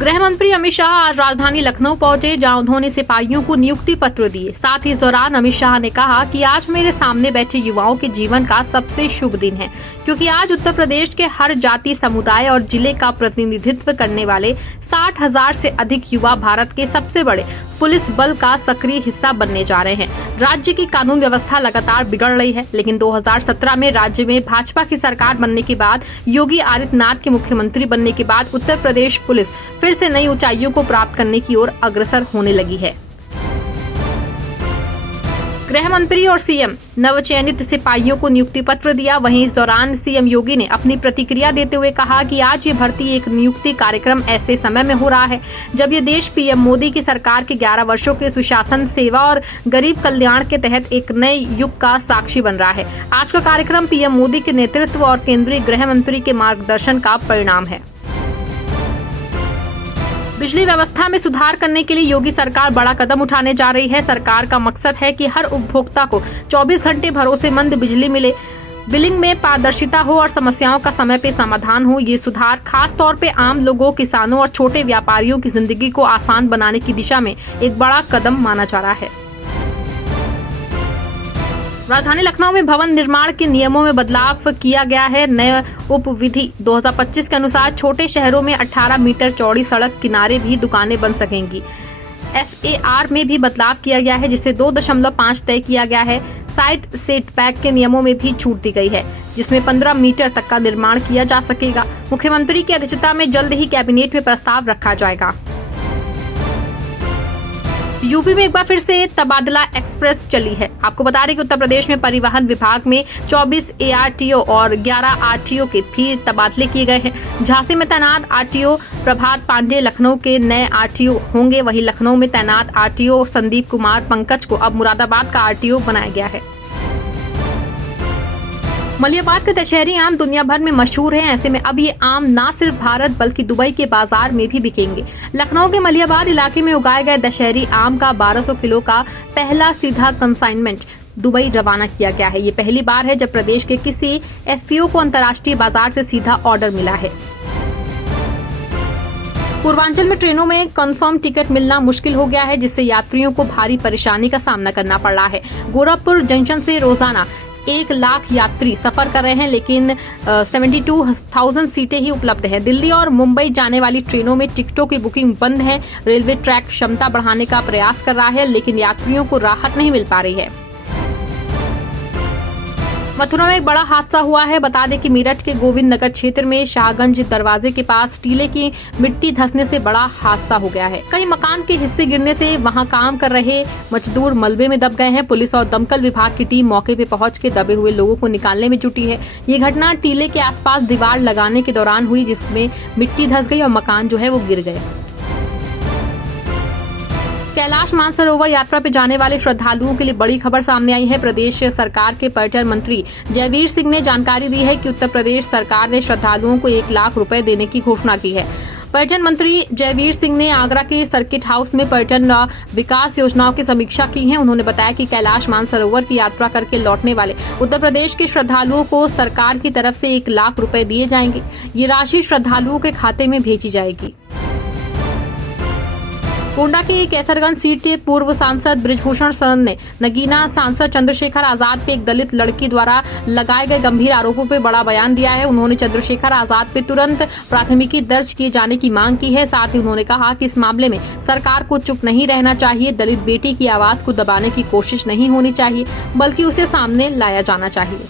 गृह मंत्री अमित शाह आज राजधानी लखनऊ पहुंचे, जहां उन्होंने सिपाहियों को नियुक्ति पत्र दिए। साथ ही इस दौरान अमित शाह ने कहा कि आज मेरे सामने बैठे युवाओं के जीवन का सबसे शुभ दिन है, क्योंकि आज उत्तर प्रदेश के हर जाति, समुदाय और जिले का प्रतिनिधित्व करने वाले 60,000 से अधिक युवा भारत के सबसे बड़े पुलिस बल का सक्रिय हिस्सा बनने जा रहे हैं। राज्य की कानून व्यवस्था लगातार बिगड़ रही है, लेकिन 2017 में राज्य में भाजपा की सरकार बनने के बाद, योगी आदित्यनाथ के मुख्यमंत्री बनने के बाद उत्तर प्रदेश पुलिस फिर से नई ऊंचाइयों को प्राप्त करने की ओर अग्रसर होने लगी है। गृह मंत्री और सीएम नवचयनित सिपाहियों को नियुक्ति पत्र दिया। वहीं इस दौरान सीएम योगी ने अपनी प्रतिक्रिया देते हुए कहा कि आज ये भर्ती एक नियुक्ति कार्यक्रम ऐसे समय में हो रहा है जब ये देश पीएम मोदी की सरकार के 11 वर्षों के सुशासन, सेवा और गरीब कल्याण के तहत एक नए युग का साक्षी बन रहा है। आज का कार्यक्रम पीएम मोदी के नेतृत्व और केंद्रीय गृह मंत्री के मार्गदर्शन का परिणाम है। बिजली व्यवस्था में सुधार करने के लिए योगी सरकार बड़ा कदम उठाने जा रही है। सरकार का मकसद है कि हर उपभोक्ता को 24 घंटे भरोसेमंद बिजली मिले, बिलिंग में पारदर्शिता हो और समस्याओं का समय पे समाधान हो। ये सुधार खास तौर पे आम लोगों, किसानों और छोटे व्यापारियों की जिंदगी को आसान बनाने की दिशा में एक बड़ा कदम माना जा रहा है। राजधानी लखनऊ में भवन निर्माण के नियमों में बदलाव किया गया है। नए उप विधि 2025 के अनुसार छोटे शहरों में 18 मीटर चौड़ी सड़क किनारे भी दुकानें बन सकेंगी। FAR में भी बदलाव किया गया है, जिससे 2.5 तय किया गया है। साइड सेटबैक के नियमों में भी छूट दी गई है, जिसमें 15 मीटर तक का निर्माण किया जा सकेगा। मुख्यमंत्री की अध्यक्षता में जल्द ही कैबिनेट में प्रस्ताव रखा जाएगा। यूपी में एक बार फिर से तबादला एक्सप्रेस चली है। आपको बता दें कि उत्तर प्रदेश में परिवहन विभाग में 24 ARTO और 11 RTO के भी तबादले किए गए हैं। झांसी में तैनात RTO प्रभात पांडे लखनऊ के नए RTO होंगे। वहीं लखनऊ में तैनात RTO संदीप कुमार पंकज को अब मुरादाबाद का RTO बनाया गया है। मलियाबाद के दशहरी आम दुनिया भर में मशहूर हैं। ऐसे में अब ये आम न सिर्फ भारत बल्कि दुबई के बाजार में भी बिकेंगे। लखनऊ के मलियाबाद इलाके में उगाए गए दशहरी आम का 1200 किलो का पहला सीधा कंसाइनमेंट दुबई रवाना किया गया है। ये पहली बार है जब प्रदेश के किसी FPO को अंतर्राष्ट्रीय बाजार से सीधा ऑर्डर मिला है। पूर्वांचल में ट्रेनों में कंफर्म टिकट मिलना मुश्किल हो गया है, जिससे यात्रियों को भारी परेशानी का सामना करना पड़ रहा है। गोरखपुर जंक्शन से रोजाना 1 लाख यात्री सफर कर रहे हैं, लेकिन 72,000 सीटें ही उपलब्ध हैं। दिल्ली और मुंबई जाने वाली ट्रेनों में टिकटों की बुकिंग बंद है। रेलवे ट्रैक क्षमता बढ़ाने का प्रयास कर रहा है, लेकिन यात्रियों को राहत नहीं मिल पा रही है। मथुरा में एक बड़ा हादसा हुआ है। बता दें कि मेरठ के गोविंद नगर क्षेत्र में शाहगंज दरवाजे के पास टीले की मिट्टी धंसने से बड़ा हादसा हो गया है। कई मकान के हिस्से गिरने से वहां काम कर रहे मजदूर मलबे में दब गए हैं। पुलिस और दमकल विभाग की टीम मौके पे पहुंच के दबे हुए लोगों को निकालने में जुटी है। ये घटना टीले के आसपास दीवार लगाने के दौरान हुई, जिसमें मिट्टी धंस गई और मकान जो है वो गिर गए। कैलाश मानसरोवर यात्रा पे जाने वाले श्रद्धालुओं के लिए बड़ी खबर सामने आई है। प्रदेश सरकार के पर्यटन मंत्री जयवीर सिंह ने जानकारी दी है कि उत्तर प्रदेश सरकार ने श्रद्धालुओं को 1 लाख रुपए देने की घोषणा की है। पर्यटन मंत्री जयवीर सिंह ने आगरा के सर्किट हाउस में पर्यटन विकास योजनाओं की समीक्षा की है। उन्होंने बताया कि कैलाश मानसरोवर की यात्रा करके लौटने वाले उत्तर प्रदेश के श्रद्धालुओं को सरकार की तरफ से 1 लाख रुपए दिए जाएंगे। ये राशि श्रद्धालुओं के खाते में भेजी जाएगी। गोंडा के कैसरगंज सीट के पूर्व सांसद बृजभूषण शरण ने नगीना सांसद चंद्रशेखर आजाद पे एक दलित लड़की द्वारा लगाए गए गंभीर आरोपों पे बड़ा बयान दिया है। उन्होंने चंद्रशेखर आजाद पे तुरंत प्राथमिकी दर्ज किए जाने की मांग की है। साथ ही उन्होंने कहा कि इस मामले में सरकार को चुप नहीं रहना चाहिए। दलित बेटी की आवाज को दबाने की कोशिश नहीं होनी चाहिए, बल्कि उसे सामने लाया जाना चाहिए।